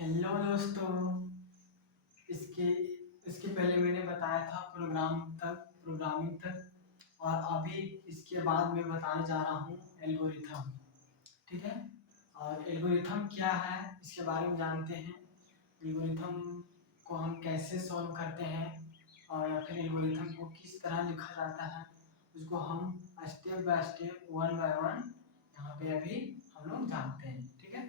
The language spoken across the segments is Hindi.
हेलो दोस्तों। इसके इसके पहले मैंने बताया था प्रोग्रामिंग तक और अभी इसके बाद मैं बताने जा रहा हूँ एल्गोरिथम। ठीक है। और एल्गोरिथम क्या है इसके बारे में जानते हैं। एल्गोरिथम को हम कैसे सॉल्व करते हैं और फिर एल्गोरिथम को किस तरह लिखा जाता है उसको हम step by step one by one यहाँ पे अभी हम लोग जानते हैं। ठीक है।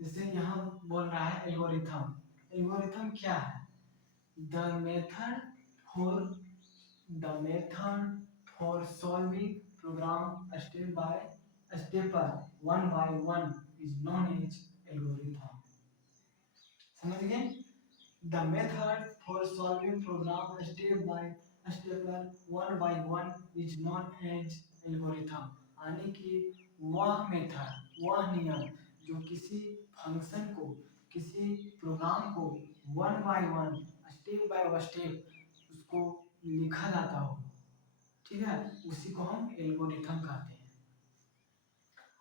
जैसे यहाँ बोल रहा है एल्गोरिथम। एल्गोरिथम क्या है? The method for the method for solving program step by step one by one is known as algorithm. समझ गए? The method for solving program step by step one by one is known as algorithm. यानी कि वह मेथड वह नियम जो किसी फंक्शन को किसी प्रोग्राम को one by one step by step उसको लिखा जाता हो। ठीक है। उसी को हम एल्गोरिथम कहते हैं।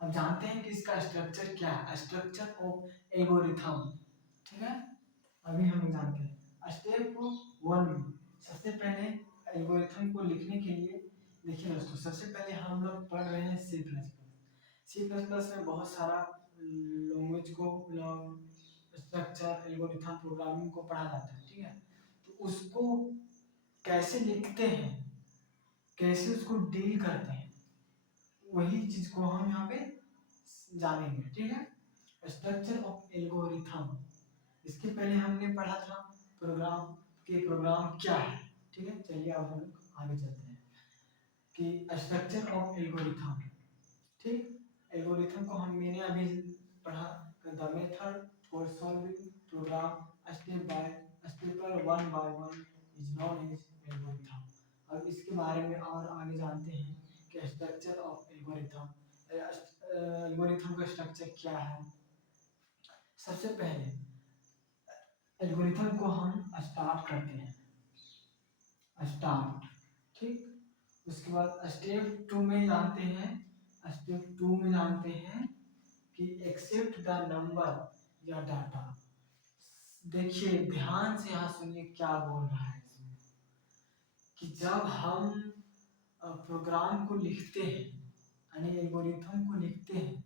अब जानते हैं कि इसका स्ट्रक्चर क्या है। Structure of algorithm. ठीक है। अभी हम जानते हैं स्टेप वन में सबसे पहले एल्गोरिथम को लिखने के लिए देखिए दोस्तों, सबसे पहले हम लोग पढ़ रहे हैं C plus plus. C plus plus में बहुत सारा लैंग्वेज को स्ट्रक्चर एल्गोरिथम प्रोग्रामिंग को पढ़ा जाता है। ठीक है। तो उसको कैसे लिखते हैं, कैसे उसको डील करते हैं, वही चीज को हम यहाँ पे जानेंगे। ठीक है। Structure of algorithm. इसके पहले हमने पढ़ा था प्रोग्राम क्या है। ठीक है। चलिए अब हम आगे चलते हैं कि स्ट्रक्चर ऑफ एल्गोरिथम। ठीक। एल्गोरिथम को मैंने अभी पढ़ा। The method for solving program step by step one by one is known as algorithm. अब इसके बारे में और आगे जानते हैं कि स्ट्रक्चर ऑफ एल्गोरिथम। एल्गोरिथम का स्ट्रक्चर क्या है। सबसे पहले एल्गोरिथम को हम स्टार्ट करते हैं। स्टार्ट। ठीक। उसके बाद स्टेप टू में जानते हैं कि एक्सेप्ट द नंबर या डाटा। देखिए ध्यान से यहाँ सुनिए क्या बोल रहा है इसमें कि जब हम प्रोग्राम को लिखते हैं यानी एल्गोरिथम को लिखते हैं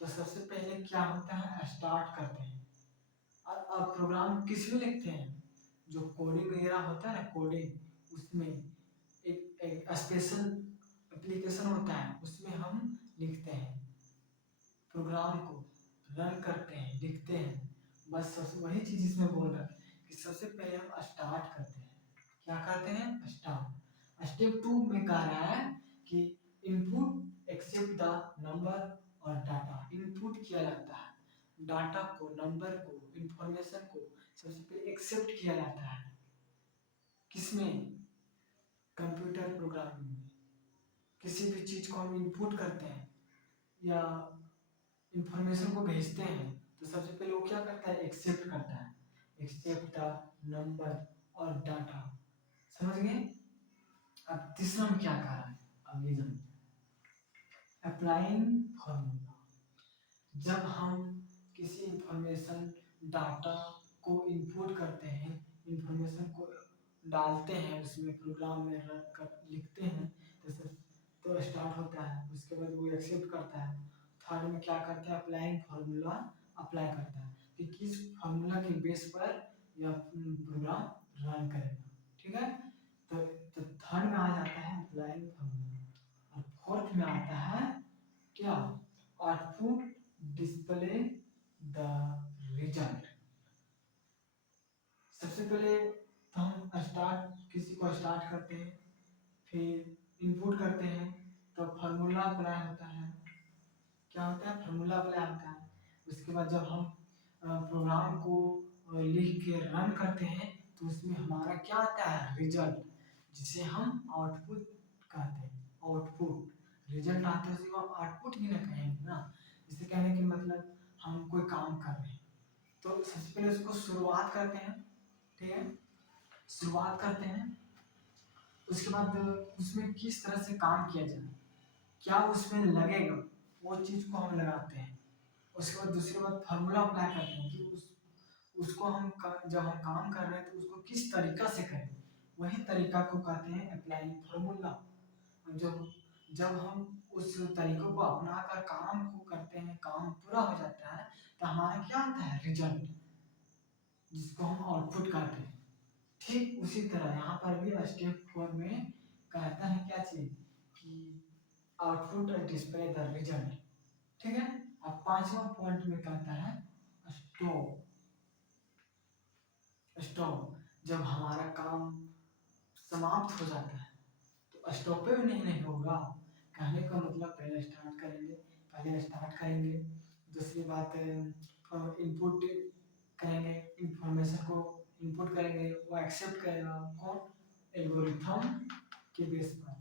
तो सबसे पहले क्या होता है, स्टार्ट करते हैं। और अब प्रोग्राम किस में लिखते हैं, जो कोडिंग वगैरह होता है ना, कोडिंग उसमें एक स्पेशल एप्लीकेशन होता है उसमें हम लिखते हैं। प्रोग्राम को रन करते हैं, लिखते हैं। बस वही चीज इसमें बोल रहा है कि सबसे पहले हम स्टार्ट करते हैं। क्या करते हैं, स्टार्ट। स्टेप टू में कह रहा है कि इनपुट एक्सेप्ट द नंबर और डाटा। इनपुट किया जाता है डाटा को, नंबर को, इंफॉर्मेशन को सबसे पहले एक्सेप्ट किया जाता है। किसमें, कंप्यूटर प्रोग्रामिंग में। किसी भी चीज को हम इनपुट करते हैं या इंफॉर्मेशन को भेजते हैं तो सबसे पहले वो क्या करता है, एक्सेप्ट करता है। एक्सेप्ट द नंबर और डाटा। समझ गए? अब तीसरा में क्या कह रहा है, अब ये जानते हैं। Applying formula. जब हम किसी इंफॉर्मेशन डाटा को इनपुट करते हैं, इंफॉर्मेशन को डालते हैं उसमें, प्रोग्राम में रन कर लिखते हैं तो स्टार्ट होता है। उसके बाद वो एक्सेप्ट करता है। थर्ड में क्या करता है, अप्लाइंग फार्मूला अप्लाई करता है कि किस फार्मूला के बेस पर यह प्रोग्राम रन करेगा। ठीक है। तो थर्ड में आ जाता है अप्लाइंग फार्मूला और फोर्थ में आता है क्या, आउटपुट डिस्प्ले द रिजल्ट। सबसे पहले तो हम किसी को स्टार्ट करते हैं, फिर इनपुट करते हैं तो फार्मूला अप्लाई होता है। क्या होता है, फार्मूला अप्लाई होता है। उसके बाद जब हम प्रोग्राम को लिख के रन करते हैं तो उसमें हमारा क्या आता है, रिजल्ट, जिसे हम आउटपुट कहते हैं। आउटपुट रिजल्ट आता है, उसी को आउटपुट ही ना कहेंगे ना। इसे कहने के मतलब हम कोई काम कर रहे हैं तो सबसे पहले उसको शुरुआत करते हैं। ठीक है। शुरुआत करते हैं, उसके बाद उसमें किस तरह से काम किया जाए, क्या उसमें लगेगा, वो चीज को हम लगाते हैं। उसके बाद दूसरी बात फार्मूला अप्लाई करते हैं कि उसको जब हम काम कर रहे हैं तो उसको किस तरीका से करें, वही तरीका को कहते हैं अप्लाइंग फार्मूला। जब जब हम उस तरीकों को अपना कर काम को करते हैं, काम पूरा हो जाता है, तो हमारा क्या आता है, रिजल्ट, जिसको हम आउटपुट कहते हैं। ठीक उसी तरह यहाँ पर भी स्टेप 4 में कहता है क्या चीज, कि आउटपुट डिस्प्ले द रिजल्ट। ठीक है। अब 5वां पॉइंट में कहता है स्टॉप। स्टॉप, जब हमारा काम समाप्त हो जाता है तो स्टॉप पे भी नहीं होगा। कहने का मतलब पहले स्टार्ट करेंगे। दूसरी बात इनपुट करेंगे, इंफॉर्मेशन को इनपुट करेंगे, वो एक्सेप्ट करेगा कौन, एल्गोरिथम के बेस पर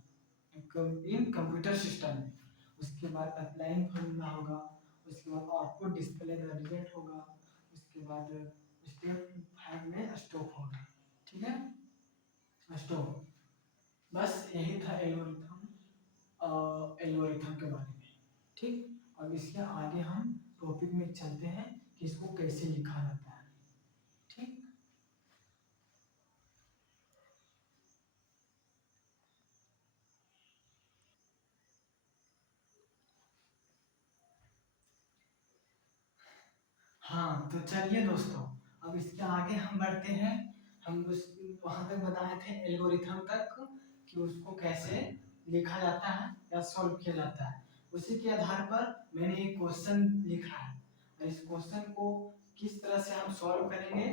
इन कंप्यूटर सिस्टम में। उसके बाद अप्लाइंग फार्मूला होगा, उसके बाद आउटपुट डिस्प्ले द रिजल्ट होगा, उसके बाद स्टेप 5 में स्टॉप होगा। ठीक है, स्टॉप। बस यही था एल्गोरिथम के बारे में। ठीक, अब इसके आगे हम टॉपिक में चलते हैं कि इसको कैसे लिखा जाता है। ठीक, हाँ तो चलिए दोस्तों, अब इसके आगे हम बढ़ते हैं। हम उस वहां तक बताए थे एल्गोरिथम तक कि उसको कैसे लिखा जाता है या सॉल्व किया जाता है। उसी के आधार पर मैंने एक क्वेश्चन लिखा है, और इस क्वेश्चन को किस तरह से हम सॉल्व करेंगे,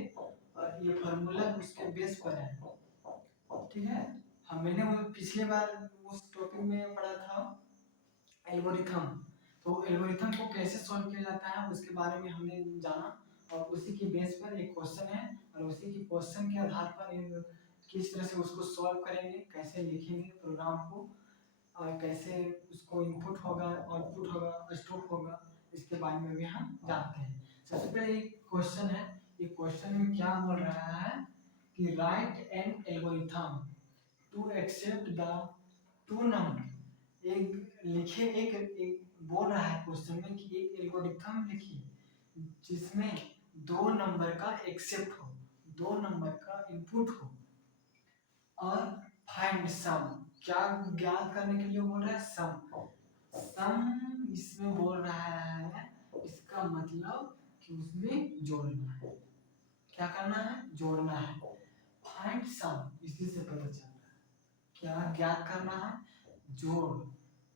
और ये फार्मूला उसके बेस पर है। ठीक है, हम मैंने वो पिछले बार उस टॉपिक में पढ़ा था एल्गोरिथम। तो एल्गोरिथम को कैसे सॉल्व किया जाता है उसके बारे में हमने जाना, और उसी की बेस पर एक क्वेश्चन है, और उसी के क्वेश्चन के आधार पर किस तरह से उसको सॉल्व करेंगे, कैसे लिखेंगे प्रोग्राम को, और कैसे उसको इनपुट होगा, आउटपुट होगा, स्टॉप होगा, इसके बारे में भी हम जानते हैं। सबसे पहले एक क्वेश्चन है, ये क्वेश्चन में क्या बोल रहा है कि write an algorithm to accept the two number. एक लिखिए, एक बोल रहा है क्वेश्चन में कि एक एल्गोरिथम लिखिए जिसमें दो नंबर का एक्सेप्ट हो, दो नंबर का इनपुट हो, और फाइंड सम, क्या ज्ञात करने के लिए बोल रहा है, सम। सम इसमें बोल रहा है, इसका मतलब कि उसमें जोड़ना है। क्या करना है, जोड़ना है। फाइंड सम, इसी से पता चल रहा है क्या ज्ञात करना है, जोड़,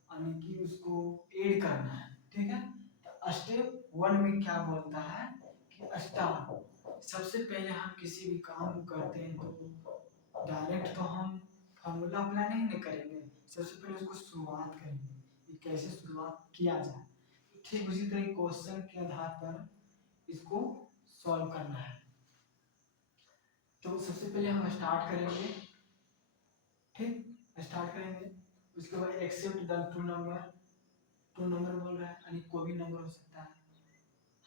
यानी कि उसको ऐड करना है। ठीक है, तो स्टेप 1 में क्या बोलता है कि स्टार्ट। सबसे पहले हम किसी भी काम को करते हैं तो डायरेक्ट तो हम फार्मूला अप्लाई नहीं करेंगे, सबसे पहले उसको शुरुआत करेंगे कि कैसे शुरुआत किया जाए। तो ठीक उसी तरह क्वेश्चन के आधार पर इसको सॉल्व करना है। तो सबसे पहले हम स्टार्ट करेंगे। ठीक, स्टार्ट करेंगे, उसके बाद accept the two number. Two number बोल रहा है, यानी कोई भी नंबर हो सकता है।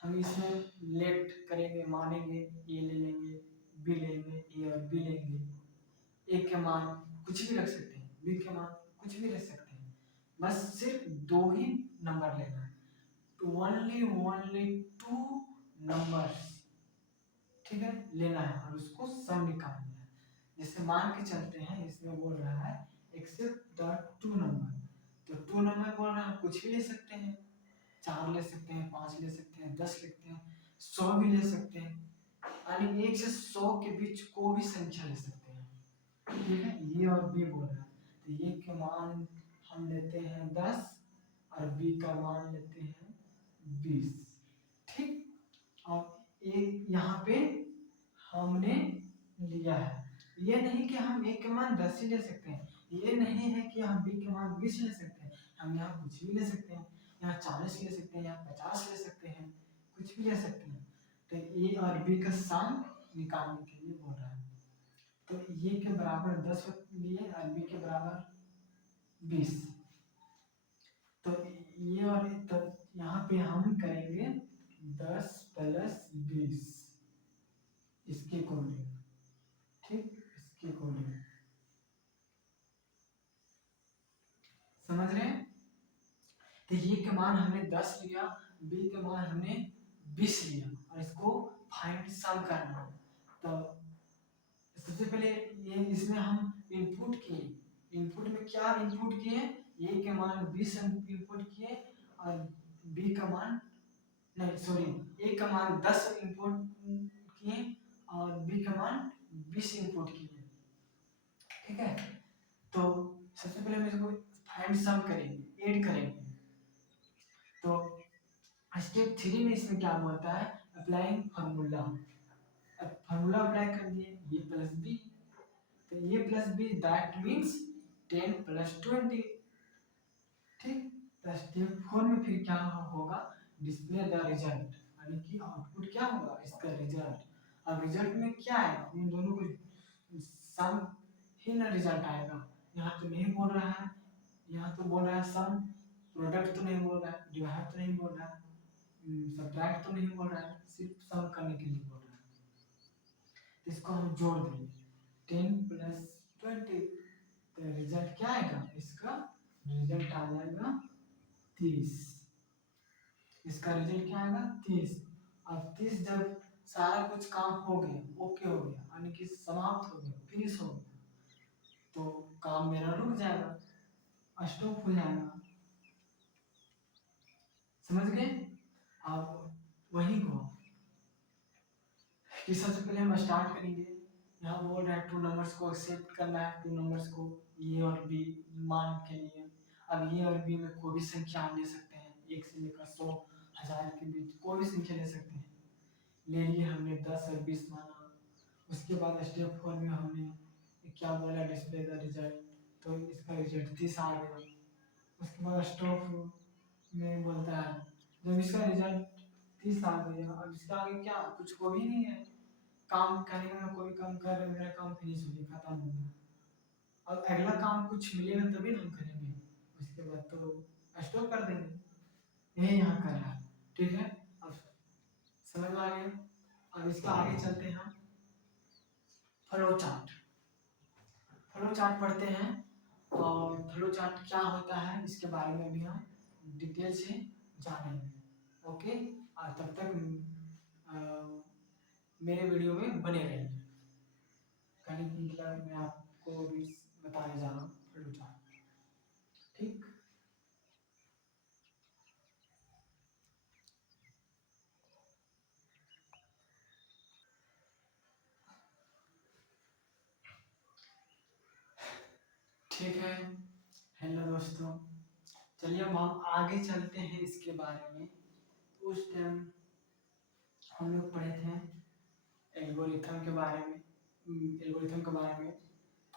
हम इसमें लेट करेंगे, मानेंगे, ए ले लेंगे, बी लेंगे, ए और बी लेंगे। ए के मान कुछ भी रख सकते हैं, बी के मान कुछ भी रख सकते हैं, बस सिर्फ दो ही नंबर लेना है, तो ओनली टू नंबर्स। ठीक है, लेना है और उसको सम निकालना है। जैसे मान के चलते हैं, इसमें बोल रहा है एक्सेप्ट द टू नंबर, तो टू नंबर बोल रहा है, कुछ भी ले सकते हैं, 4 ले सकते हैं, 5 ले सकते हैं, 10 लेते हैं, 100 भी ले सकते हैं, यानी 1 से 100 के बीच कोई भी संख्या ले सकते हैं। ठीक है, ये और बी बोल रहा है, तो ये के मान हम लेते हैं 10, और बी का मान लेते हैं 20। ठीक, और एक यहाँ पे हमने लिया है, ये नहीं कि हम ए के मान 10 ही ले सकते हैं, ये नहीं है कि हम बी के मान 20 ले सकते हैं, हम यहाँ कुछ भी ले सकते हैं, यहाँ 40 ले सकते हैं, यहाँ 50 ले सकते हैं, कुछ भी ले सकते हैं। तो ए और बी का सम निकालने के लिए बोल रहा है, तो ये के बराबर 10 लिए और बी के बराबर 20। तो ये और तो यहाँ पे हम करेंगे 10 प्लस 20 इसके अकॉर्डिंग। ठीक, इसके अकॉर्डिंग समझ रहे हैं। तो ये के मान हमने 10 लिया, b के मान हमने 20 लिया और इसको फाइंड सम करना है। तो सबसे पहले ये इसमें हम इनपुट किए, इनपुट में क्या इनपुट किए, a के मान 20 इनपुट किए और b का मान नहीं सॉरी a का मान 10 इनपुट किए और b का मान 20 इनपुट किए। ठीक है, तो सबसे पहले हम इसको फाइंड सम करेंगे, ऐड करेंगे। तो स्टेप 3 में इसमें क्या होता है, अप्लाइंग फार्मूला। अब फार्मूला अप्लाई कर दिए, ये प्लस बी, तो ये plus B that means 10 plus 20। ठीक, तो स्टेप 4 में फिर क्या होगा, डिस्प्ले द रिजल्ट, यानी कि आउटपुट क्या होगा, इसका रिजल्ट। अब रिजल्ट में क्या आएगा, उन दोनों को सम ही ना रिजल्ट आएगा। यहाँ तो नहीं बोल रहा है, यहाँ तो बोल रहा है सम, प्रोडक्ट तो नहीं बोल रहा है, डिवाइड तो नहीं बोल रहा है, सब्ट्रैक्ट तो नहीं बोल रहा है, सिर्फ सम करने के लिए बोल रहा है। इसको हम जोड़ देंगे 10 प्लस 20, तो रिजल्ट क्या आएगा, इसका रिजल्ट आ जाएगा 30। इसका रिजल्ट क्या आएगा 30। अब 30 जब सारा कुछ काम हो गया, ओके हो गया, यानी कि समाप्त हो गया, फिनिश हो गया, तो काम मेरा रुक जाएगा, स्टॉप हो जाएगा। समझ गए। अब वही को कि सबसे पहले हम स्टार्ट करेंगे, यहाँ बोल रहा है 2 नंबर्स को एक्सेप्ट करना है, 2 नंबर्स को ए और बी मान के लिए। अब ए और बी में कोई भी संख्या हम ले सकते हैं, 1 से लेकर 100 1000 के बीच कोई भी संख्या ले सकते हैं। ले लिए हमने 10 और 20 माना। उसके बाद स्टेप 4 में हमने क्या बोला, डिस्प्ले द रिजल्ट, तो इसका रिजल्ट 30 आ गया। उसके बाद स्टॉप में बोलता है जब इसका रिजल्ट 30 आ गया, अब इसके आगे क्या कुछ हो ही नहीं है, काम करने में कोई काम कर रहे, मेरा काम फिनिश हो गया, खत्म हो गया। अब अगला काम कुछ मिलेगा तभी ना हम करेंगे, उसके बाद तो स्टॉप कर देंगे। यही यहाँ कर रहा है। ठीक है, अब समझ में आ गया। अब इसका आगे चलते हैं, फ्लो चार्ट। फ्लो चार्ट पढ़ते हैं, और फ्लो चार्ट क्या होता है इसके बारे में भी हम डिटेल से जानेंगे। ओके, और तब तक मेरे वीडियो में बने रहिए, कहीं मतलब मैं आपको भी बताने जा रहा हूँ फ्लो चार्ट। ठीक, ठीक है। हेलो दोस्तों, चलिए अब हम आगे चलते हैं इसके बारे में। उस टाइम हम लोग पढ़े थे एल्गोरिथम के बारे में,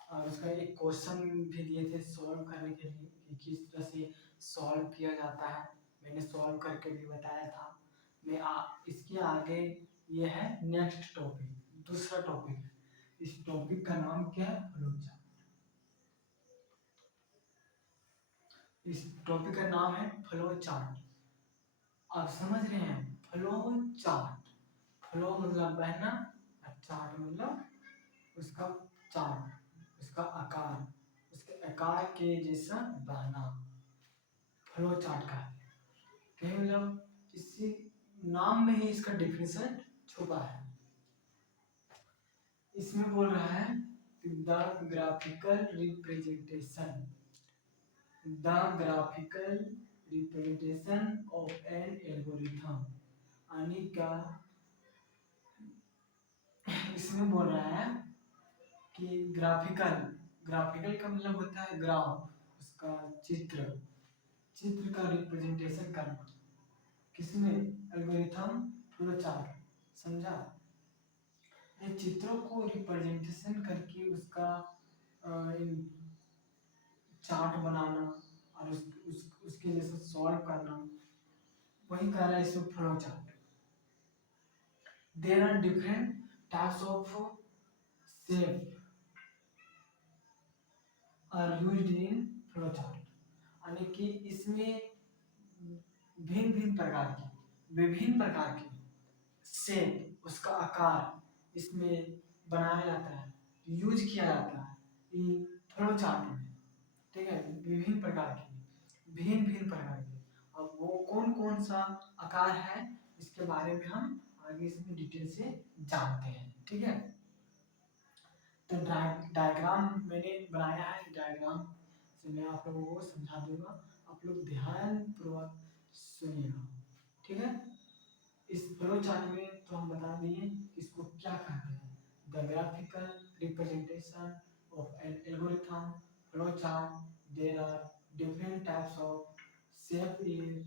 और उसका एक क्वेश्चन भी दिए थे सॉल्व करने के लिए कि किस तरह से सॉल्व किया जाता है, मैंने सॉल्व करके भी बताया था। इसके आगे ये है नेक्स्ट टॉपिक, दूसरा टॉपिक। इस टॉपिक का नाम क्या है, फ्लो चार्ट। इस टॉपिक का नाम है फ्लो चार्ट। आप समझ रहे हैं, फ्लो चार्ट, फ्लो मतलब बहना और चार्ट मतलब उसका चार्ट, उसका आकार, उसके आकार के जैसा बहना, फ्लो चार्ट का है। कहीं मतलब इसी नाम में ही इसका डेफिनेशन छुपा है। इसमें बोल रहा है the graphical representation, the graphical representation of an algorithm, यानी क्या इसमें बोल रहा है कि ग्राफिकल, ग्राफिकल का मतलब होता है ग्राफ, उसका चित्र, चित्र का रिप्रेजेंटेशन करना, किसमें, एल्गोरिथम फ्लो चार्ट। समझा, ये चित्रों को रिप्रेजेंटेशन करके उसका चार्ट बनाना और उसके जैसे सॉल्व करना, वही कह रहा है इसमें flow chart. There are different types of shape are used in flow chart, यानी कि इसमें भिन्न भिन्न प्रकार की, विभिन्न प्रकार की शेप, उसका आकार इसमें बनाया जाता है, यूज किया जाता है फ्लो चार्ट में। ठीक है, विभिन्न प्रकार की, भिन्न भिन्न प्रकार की, अब वो कौन कौन सा आकार है इसके बारे में हम आगे इसमें डिटेल से जानते हैं। ठीक है, तो डायग्राम मैंने बनाया है, डायग्राम से मैं आप लोगों को समझा दूंगा, आप लोग ध्यान पूर्वक सुनिएगा। ठीक है, इस फ्लो चार्ट में तो हम बता दिए इसको क्या कहते हैं, the graphical representation of an algorithm flow chart. There are different types of shape is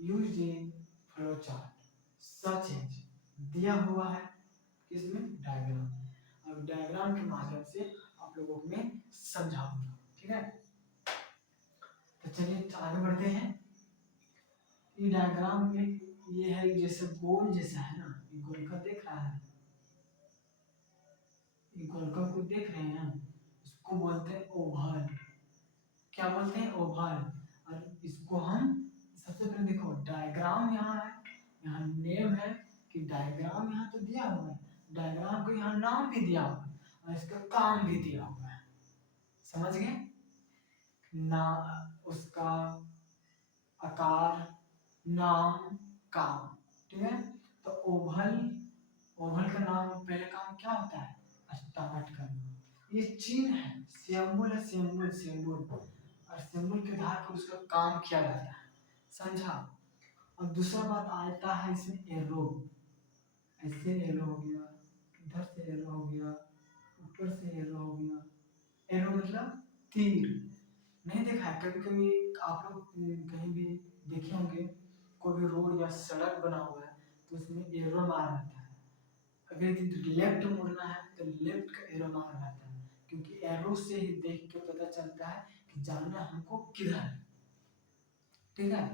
used in flow chart such as, दिया हुआ है किसमें, डायग्राम। अब डायग्राम के माध्यम से आप लोगों को मैं समझाऊंगा। ठीक है, तो चलिए आगे बढ़ते हैं। ये डायग्राम में ये है जैसे गोल जैसा है ना, ये गोल का देख रहा है, ये गोल का को देख रहे हैं, इसको बोलते हैं ओवल। क्या बोलते हैं, ओवल। और इसको हम सबसे पहले देखो डायग्राम यहाँ है, यहाँ नेम है कि डायग्राम यहाँ तो दिया हुआ है, डायग्राम को यहाँ नाम भी दिया हुआ है और इसका काम भी दिया हुआ है। समझ गए ना, उसका आकार, नाम, काम। ठीक है, तो ओवल, ओवल का नाम पहले काम क्या होता है, स्टार्ट करना। ये चिन्ह है, सिंबल है, सिंबल सिंबल, और सिंबल के आधार पर उसका काम किया जाता है। समझा। और दूसरा बात आता है इसमें एरो, ऐसे एरो हो गया, इधर से एरो हो गया, ऊपर से एरो हो गया। एरो मतलब तीर। नहीं देखा है कभी कभी आप लोग कहीं भी देखे होंगे, कोई भी रोड या सड़क बना हुआ है तो उसमें एरो मार रहता है। अगर लेफ्ट मुड़ना है तो लेफ्ट का एरो मार रहता है, क्योंकि एरो से ही देख के पता चलता है कि जाना हमको किधर है। ठीक है,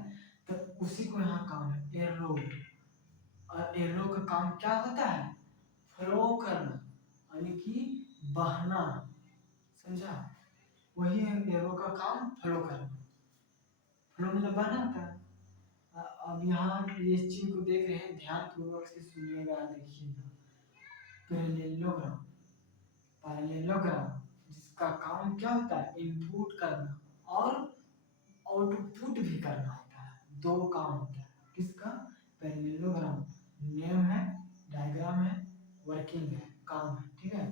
तो उसी को यहाँ काम है एरो। और एरो का काम क्या होता है, फ्लो करना, यानी कि बहना। समझा, वही है एरो का काम, फ्लो करना। फ्लो मतलब बहना होता है। अब यहाँ इस चीज को देख रहे हैं, ध्यान पूर्वक से सुनिएगा, देखिएगा। पैरेललोग्राम, पैरेललोग्राम जिसका काम क्या होता है, इनपुट करना और आउटपुट भी करना होता है, दो काम होता है। किसका, पैरेललोग्राम। नेम है, डायग्राम है, वर्किंग है, काम है। ठीक है,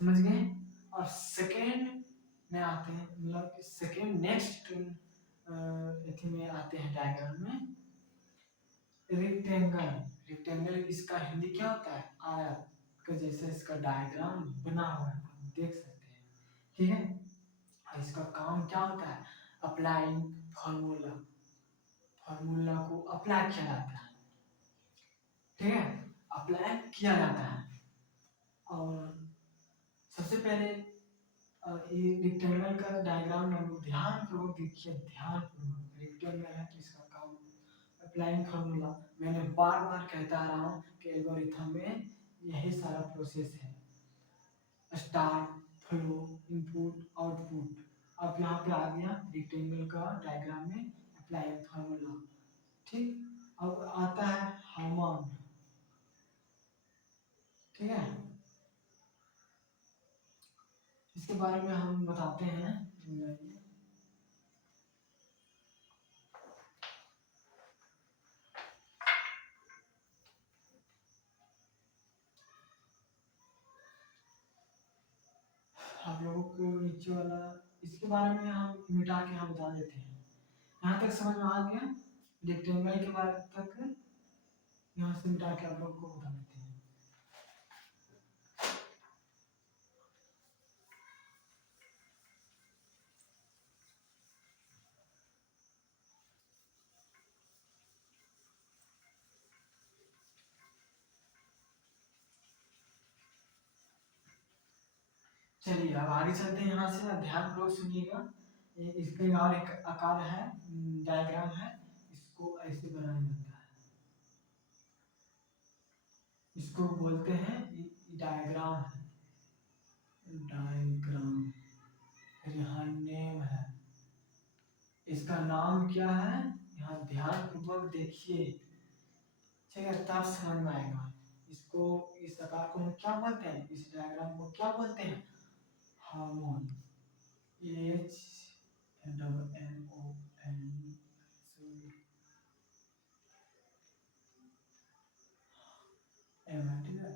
समझ गए। और सेकेंड में आते हैं, मतलब सेकेंड नेक्स्ट में आते हैं डायग्राम में, रेक्टेंगल। रेक्टेंगल इसका हिंदी क्या होता है, आयत का जैसे इसका डायग्राम बना हुआ है, आप देख सकते हैं। ठीक है, और इसका काम क्या होता है, अप्लाइंग फॉर्मूला, फॉर्मूला को अप्लाई किया जाता है। ठीक है, अप्लाई किया जाता है। और सबसे पहले ये रेक्टेंगल का डायग्राम में ध्यान पूर्वक देखिए, ध्यान पूर्वक। रेक्टेंगल है तो इसका काम अप्लाइंग फार्मूला, मैंने बार बार कहता रहा हूँ कि एल्गोरिथम में यही सारा प्रोसेस है, स्टार्ट, फ्लो, इनपुट, आउटपुट। अब यहाँ पे आ गया रेक्टेंगल का डायग्राम में अप्लाइंग फार्मूला। ठीक, अब आता है हार्मोन। ठीक है, इसके बारे में हम बताते हैं। आप लोगों को नीचे वाला इसके बारे में हम मिटा के हम बता देते हैं। यहाँ तक समझ में आ गया, रेक्टेंगल के बारे तक यहाँ से मिटा के आप लोगों को बता देते हैं। चलिए अब आगे चलते हैं, यहाँ से ध्यान पूर्वक सुनिएगा। इसके और एक आकार है, डायग्राम है, इसको ऐसे बनाया जाता है, इसको बोलते हैं डायग्राम है, डायग्राम। फिर यहाँ नेम है, इसका नाम क्या है, यहाँ ध्यान पूर्वक देखिए, ठीक है, तब समझ में आएगा। इसको, इस आकार को हम क्या बोलते हैं, इस डायग्राम को क्या बोलते हैं, hormone. H double M O N M है, ठीक है।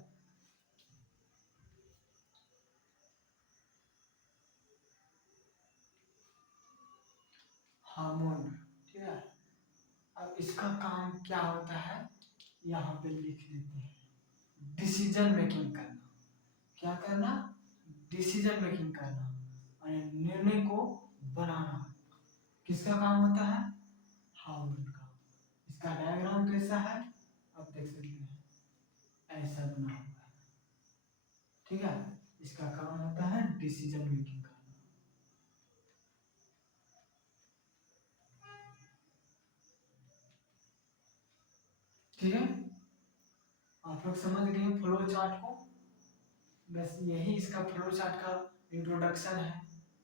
हार्मोन, ठीक है। अब इसका काम क्या होता है, यहाँ पे लिख लेते हैं। डिसीजन मेकिंग करना, क्या करना, डिसीजन मेकिंग करना, और निर्णय को बनाना किसका काम होता है, हार्मोन का। इसका डायग्राम कैसा है, आप देख सकते हैं, ऐसा बना हुआ है, ठीक है। इसका काम होता है डिसीजन मेकिंग करना। ठीक है, आप लोग समझ गए फ्लो चार्ट को। बस यही इसका फ्लो चार्ट का इंट्रोडक्शन है,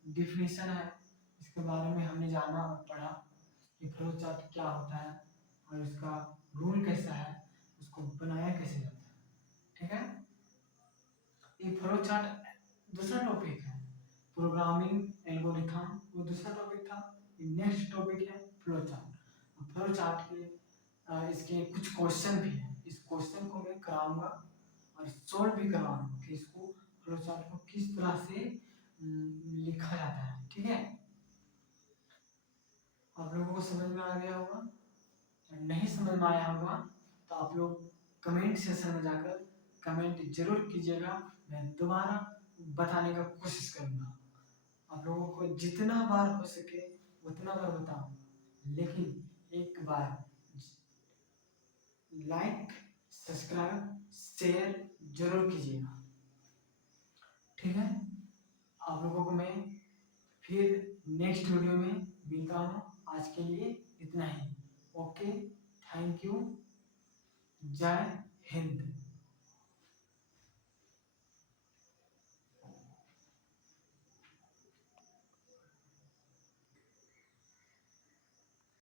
डिफिनीशन है। इसके बारे में हमने जाना और पढ़ा कि फ्लो चार्ट क्या होता है और इसका रूल कैसा है, उसको बनाया कैसे जाता है, ठीक है। ये फ्लो चार्ट दूसरा टॉपिक है, प्रोग्रामिंग एल्गोरिथम वो दूसरा टॉपिक था। नेक्स्ट टॉपिक है फ्लो चार्ट। फ्लो चार्ट के इसके कुछ क्वेश्चन भी हैं, इस क्वेश्चन को मैं कराऊंगा और सॉल्व भी करवाऊंगा कि इसको फ्लो चार्ट को किस तरह से लिखा जाता है, ठीक है। आप लोगों को समझ में आ गया होगा, नहीं समझ में आया होगा तो आप लोग कमेंट सेक्शन में जाकर कमेंट जरूर कीजिएगा, मैं दोबारा बताने का कोशिश करूँगा। आप लोगों को जितना बार हो सके उतना बार बताऊँ, लेकिन एक बार लाइक सब्सक्राइब शेयर जरूर कीजिएगा, ठीक है। आप लोगों को मैं फिर नेक्स्ट वीडियो में मिलता हूँ, आज के लिए इतना ही। ओके, थैंक यू, जय हिंद।